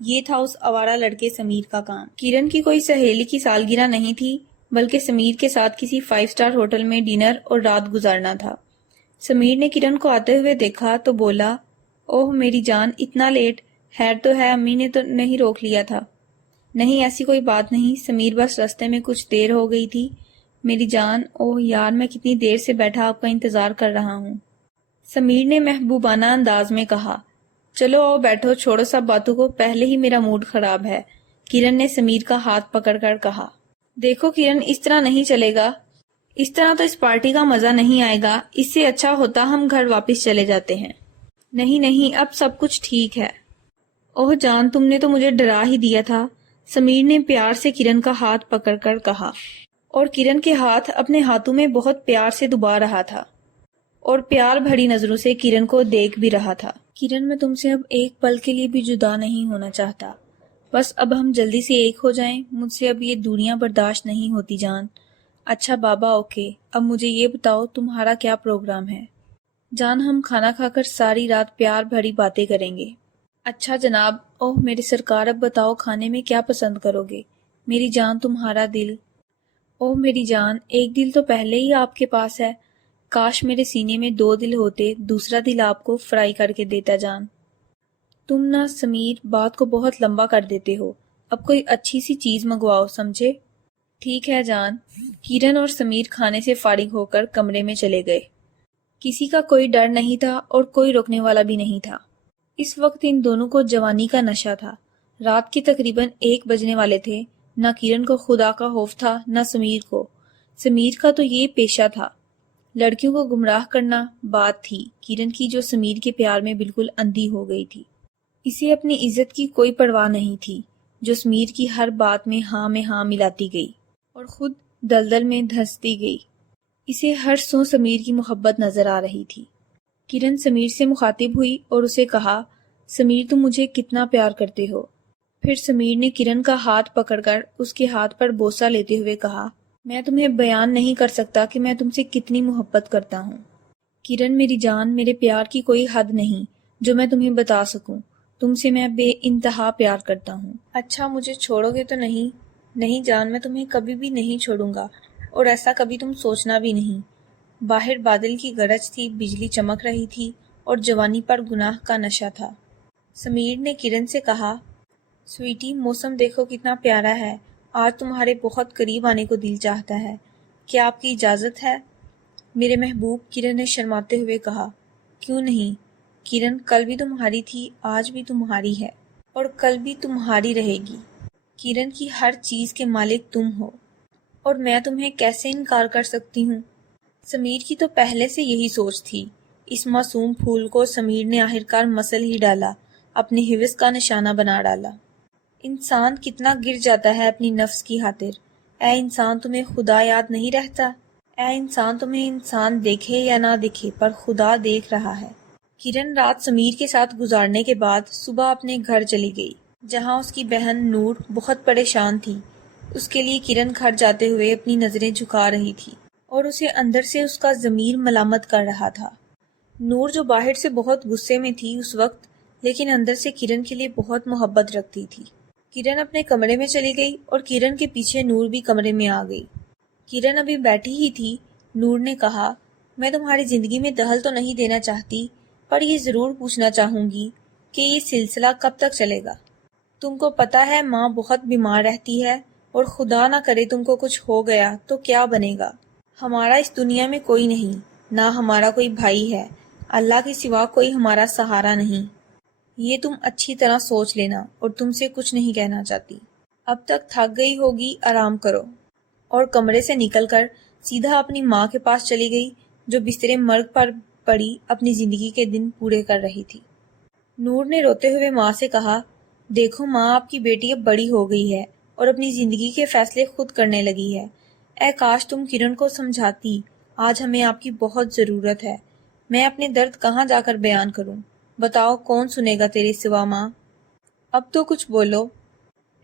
یہ تھا اس آوارہ لڑکے سمیر کا کام۔ کرن کی کوئی سہیلی کی سالگرہ نہیں تھی، بلکہ سمیر کے ساتھ کسی 5 اسٹار ہوٹل میں ڈنر اور رات گزارنا تھا۔ سمیر نے کرن کو آتے ہوئے دیکھا تو بولا، اوہ میری جان، اتنا لیٹ؟ خیر تو ہے، امی نے تو نہیں روک لیا تھا؟ نہیں ایسی کوئی بات نہیں سمیر، بس راستے میں کچھ دیر ہو گئی تھی میری جان۔ اوہ یار، میں کتنی دیر سے بیٹھا آپ کا انتظار کر رہا ہوں۔ سمیر نے محبوبانہ انداز میں کہا۔ چلو آؤ بیٹھو، چھوڑو سب باتوں کو، پہلے ہی میرا موڈ خراب ہے، کرن نے سمیر کا ہاتھ پکڑ کر کہا۔ دیکھو کرن، اس طرح نہیں چلے گا، اس طرح تو اس پارٹی کا مزہ نہیں آئے گا، اس سے اچھا ہوتا ہم گھر واپس چلے جاتے ہیں۔ نہیں نہیں، اب سب کچھ ٹھیک ہے۔ اوہ جان، تم نے تو مجھے ڈرا ہی دیا تھا، سمیر نے پیار سے کرن کا ہاتھ پکڑ کر کہا، اور کرن کے ہاتھ اپنے ہاتھوں میں بہت پیار سے دبا رہا تھا اور پیار بھری نظروں سے کرن کو دیکھ بھی رہا تھا۔ کرن، میں تم سے اب ایک پل کے لیے بھی جدا نہیں ہونا چاہتا، بس اب ہم جلدی سے ایک ہو جائیں، مجھ سے اب یہ دوریاں برداشت نہیں ہوتی جان۔ اچھا بابا، اوکے، اب مجھے یہ بتاؤ تمہارا کیا پروگرام ہے؟ جان، ہم کھانا کھا کر ساری رات پیار بھری باتیں کریں گے۔ اچھا جناب۔ اوہ میرے سرکار، اب بتاؤ کھانے میں کیا پسند کرو گے؟ میری جان، تمہارا دل۔ اوہ میری جان، ایک دل تو پہلے ہی آپ کے پاس ہے، کاش میرے سینے میں 2 دل ہوتے، دوسرا دل آپ کو فرائی کر کے دیتا جان۔ تم نہ سمیر بات کو بہت لمبا کر دیتے ہو، اب کوئی اچھی سی چیز منگواؤ، سمجھے؟ ٹھیک ہے جان۔ کرن اور سمیر کھانے سے فارغ ہو کر کمرے میں چلے گئے۔ کسی کا کوئی ڈر نہیں تھا اور کوئی روکنے والا بھی نہیں تھا۔ اس وقت ان دونوں کو جوانی کا نشہ تھا۔ رات کے تقریباً 1 بجنے والے تھے۔ نہ کرن کو خدا کا خوف تھا، نہ سمیر کو۔ سمیر کا تو یہ پیشہ تھا، لڑکیوں کو گمراہ کرنا۔ بات تھی کرن کی جو سمیر کے پیار میں بالکل اندھی ہو گئی تھی۔ اسے اپنی عزت کی کوئی پرواہ نہیں تھی، جو سمیر کی ہر بات میں ہاں ملاتی گئی اور خود دلدل میں دھنستی گئی۔ اسے ہر سو سمیر کی محبت نظر آ رہی تھی۔ کرن سمیر سے مخاطب ہوئی اور اسے کہا، سمیر تم مجھے کتنا پیار کرتے ہو؟ پھر سمیر نے کرن کا ہاتھ پکڑ کر اس کے ہاتھ پر بوسہ لیتے ہوئے کہا، میں تمہیں بیان نہیں کر سکتا کہ میں تم سے کتنی محبت کرتا ہوں۔ کرن میری جان، میرے پیار کی کوئی حد نہیں جو میں تمہیں بتا سکوں، تم سے میں بے انتہا پیار کرتا ہوں۔ اچھا مجھے چھوڑو گے تو نہیں؟ نہیں جان، میں تمہیں کبھی بھی نہیں چھوڑوں گا، اور ایسا کبھی تم سوچنا بھی نہیں۔ باہر بادل کی گرج تھی، بجلی چمک رہی تھی اور جوانی پر گناہ کا نشہ تھا۔ سمیر نے کرن سے کہا، سویٹی موسم دیکھو کتنا پیارا ہے، آج تمہارے بہت قریب آنے کو دل چاہتا ہے، کیا آپ کی اجازت ہے؟ میرے محبوب، کرن نے شرماتے ہوئے کہا، کیوں نہیں؟ کرن، کل بھی تمہاری تھی، آج بھی تمہاری ہے، اور کل بھی تمہاری رہے گی۔ کرن کی ہر چیز کے مالک تم ہو، اور میں تمہیں کیسے انکار کر سکتی ہوں؟ سمیر کی تو پہلے سے یہی سوچ تھی۔ اس معصوم پھول کو سمیر نے آخرکار مسل ہی ڈالا، اپنی حوث کا نشانہ بنا ڈالا۔ انسان کتنا گر جاتا ہے اپنی نفس کی خاطر۔ اے انسان، تمہیں خدا یاد نہیں رہتا؟ اے انسان، تمہیں انسان دیکھے یا نہ دیکھے پر خدا دیکھ رہا ہے۔ کرن رات سمیر کے ساتھ گزارنے کے بعد صبح اپنے گھر چلی گئی، جہاں اس کی بہن نور بہت پریشان تھی۔ اس کے لیے کرن گھر جاتے ہوئے اپنی نظریں جھکا رہی تھی اور اسے اندر سے اس کا ضمیر ملامت کر رہا تھا۔ نور جو باہر سے بہت غصے میں تھی اس وقت، لیکن اندر سے کرن کے لیے بہت محبت رکھتی تھی۔ کرن اپنے کمرے میں چلی گئی اور کرن کے پیچھے نور بھی کمرے میں آ گئی۔ کرن ابھی بیٹھی ہی تھی، نور نے کہا، میں تمہاری زندگی میں دخل تو نہیں دینا چاہتی، پر یہ ضرور پوچھنا چاہوں گی کہ یہ سلسلہ کب تک چلے گا؟ تم کو پتہ ہے ماں بہت بیمار رہتی ہے، اور خدا نہ کرے تم کو کچھ ہو گیا تو کیا بنے گا؟ ہمارا اس دنیا میں کوئی نہیں، نہ ہمارا کوئی بھائی ہے، اللہ کے سوا کوئی ہمارا سہارا نہیں۔ یہ تم اچھی طرح سوچ لینا، اور تم سے کچھ نہیں کہنا چاہتی۔ اب تک تھک گئی ہوگی، آرام کرو۔ اور کمرے سے نکل کر سیدھا اپنی ماں کے پاس چلی گئی، جو بستر مرگ پر پڑی اپنی زندگی کے دن پورے کر رہی تھی۔ نور نے روتے ہوئے ماں سے کہا، دیکھو ماں، آپ کی بیٹی اب بڑی ہو گئی ہے اور اپنی زندگی کے فیصلے خود کرنے لگی ہے۔ اے کاش تم کرن کو سمجھاتی، آج ہمیں آپ کی بہت ضرورت ہے۔ میں اپنے درد کہاں جا کر بیان کروں؟ بتاؤ کون سنے گا تیرے سوا ماں؟ اب تو کچھ بولو۔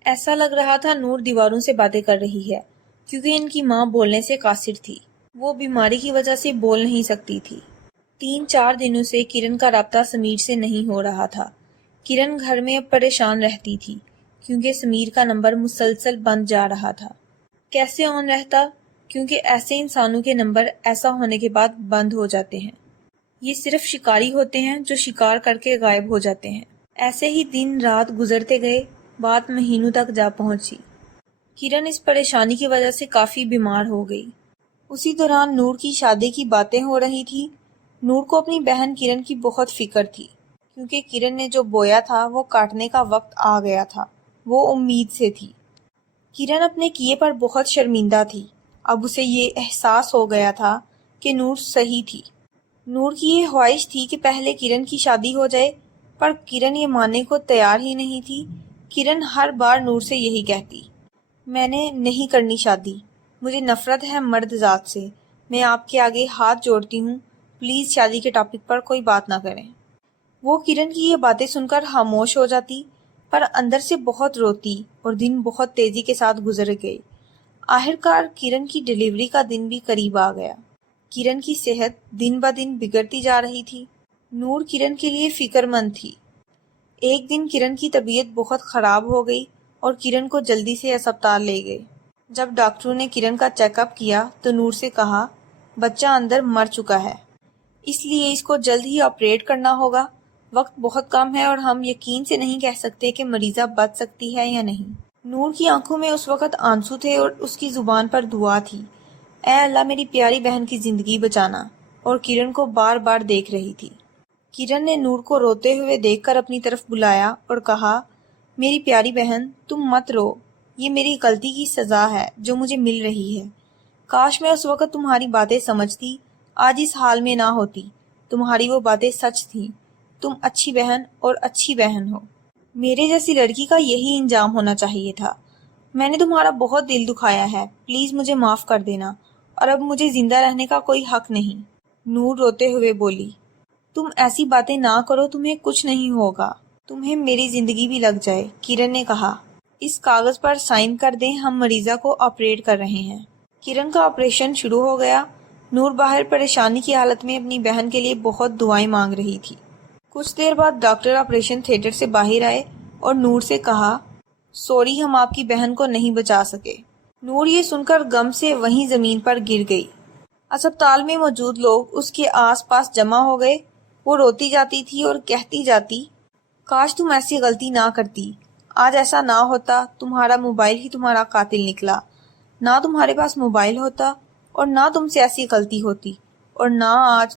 ایسا لگ رہا تھا نور دیواروں سے باتیں کر رہی ہے، کیونکہ ان کی ماں بولنے سے قاصر تھی، وہ بیماری کی وجہ سے بول نہیں سکتی تھی۔ 3-4 دنوں سے کرن کا رابطہ سمیر سے نہیں ہو رہا تھا۔ کرن گھر میں اب پریشان رہتی تھی کیونکہ سمیر کا نمبر مسلسل بند جا رہا تھا۔ کیسے آن رہتا؟ کیونکہ ایسے انسانوں کے نمبر ایسا ہونے کے بعد بند ہو جاتے ہیں۔ یہ صرف شکاری ہوتے ہیں جو شکار کر کے غائب ہو جاتے ہیں۔ ایسے ہی دن رات گزرتے گئے، بات مہینوں تک جا پہنچی۔ کرن اس پریشانی کی وجہ سے کافی بیمار ہو گئی۔ اسی دوران نور کی شادی کی باتیں ہو رہی تھی۔ نور کو اپنی بہن کرن کی بہت فکر تھی کیونکہ کرن نے جو بویا تھا وہ کاٹنے کا وقت آ گیا تھا۔ وہ امید سے تھی۔ کرن اپنے کیے پر بہت شرمندہ تھی۔ اب اسے یہ احساس ہو گیا تھا کہ نور صحیح تھی۔ نور کی یہ خواہش تھی کہ پہلے کرن کی شادی ہو جائے، پر کرن یہ ماننے کو تیار ہی نہیں تھی۔ کرن ہر بار نور سے یہی کہتی، میں نے نہیں کرنی شادی، مجھے نفرت ہے مرد ذات سے، میں آپ کے آگے ہاتھ جوڑتی ہوں، پلیز شادی کے ٹاپک پر کوئی بات نہ کریں۔ وہ کرن کی یہ باتیں سن کر خاموش ہو جاتی، پر اندر سے بہت روتی اور دن بہت تیزی کے ساتھ گزر گئے۔ آخرکار کرن کی ڈیلیوری کا دن بھی قریب آ گیا۔ کرن کی صحت دن بہ دن بگڑتی جا رہی تھی۔ نور کرن کے لیے فکر مند تھی۔ ایک دن کرن کی طبیعت بہت خراب ہو گئی اور کرن کو جلدی سے اسپتال لے گئے۔ جب ڈاکٹروں نے کرن کا چیک اپ کیا تو نور سے کہا، بچہ اندر مر چکا ہے، اس لیے اس کو جلد ہی آپریٹ کرنا ہوگا۔ وقت بہت کم ہے اور ہم یقین سے نہیں کہہ سکتے کہ مریضہ بچ سکتی ہے یا نہیں۔ نور کی آنکھوں میں اس وقت آنسو تھے اور اس کی زبان پر دعا تھی، اے اللہ میری پیاری بہن کی زندگی بچانا، اور کرن کو بار بار دیکھ رہی تھی۔ کرن نے نور کو روتے ہوئے دیکھ کر اپنی طرف بلایا اور کہا، میری پیاری بہن تم مت رو، یہ میری غلطی کی سزا ہے جو مجھے مل رہی ہے۔ کاش میں اس وقت تمہاری باتیں سمجھتی، آج اس حال میں نہ ہوتی۔ تمہاری وہ باتیں سچ تھیں، تم اچھی بہن اور اچھی بہن ہو۔ میرے جیسی لڑکی کا یہی انجام ہونا چاہیے تھا۔ میں نے تمہارا بہت دل دکھایا ہے، پلیز مجھے معاف کر دینا، اور اب مجھے زندہ رہنے کا کوئی حق نہیں۔ نور روتے ہوئے بولی، تم ایسی باتیں نہ کرو، تمہیں کچھ نہیں ہوگا، تمہیں میری زندگی بھی لگ جائے۔ کرن نے کہا، اس کاغذ پر سائن کر دیں، ہم مریضہ کو آپریٹ کر رہے ہیں۔ کرن کا آپریشن شروع ہو گیا۔ نور باہر پریشانی کی حالت میں اپنی بہن کے لیے بہت دعائیں مانگ رہی تھی۔ کچھ دیر بعد ڈاکٹر آپریشن تھیٹر سے باہر آئے اور نور سے کہا، سوری ہم آپ کی بہن کو نہیں بچا سکے۔ نور یہ سن کر غم سے وہیں زمین پر گر گئی۔ اسپتال میں موجود لوگ اس کے آس پاس جمع ہو گئے۔ وہ روتی جاتی تھی اور کہتی جاتی، کاش تم ایسی غلطی نہ کرتی، آج ایسا نہ ہوتا، تمہارا موبائل ہی تمہارا قاتل نکلا، نہ تمہارے پاس موبائل ہوتا اور نہ تم سے ایسی غلطی ہوتی، اور نہ آج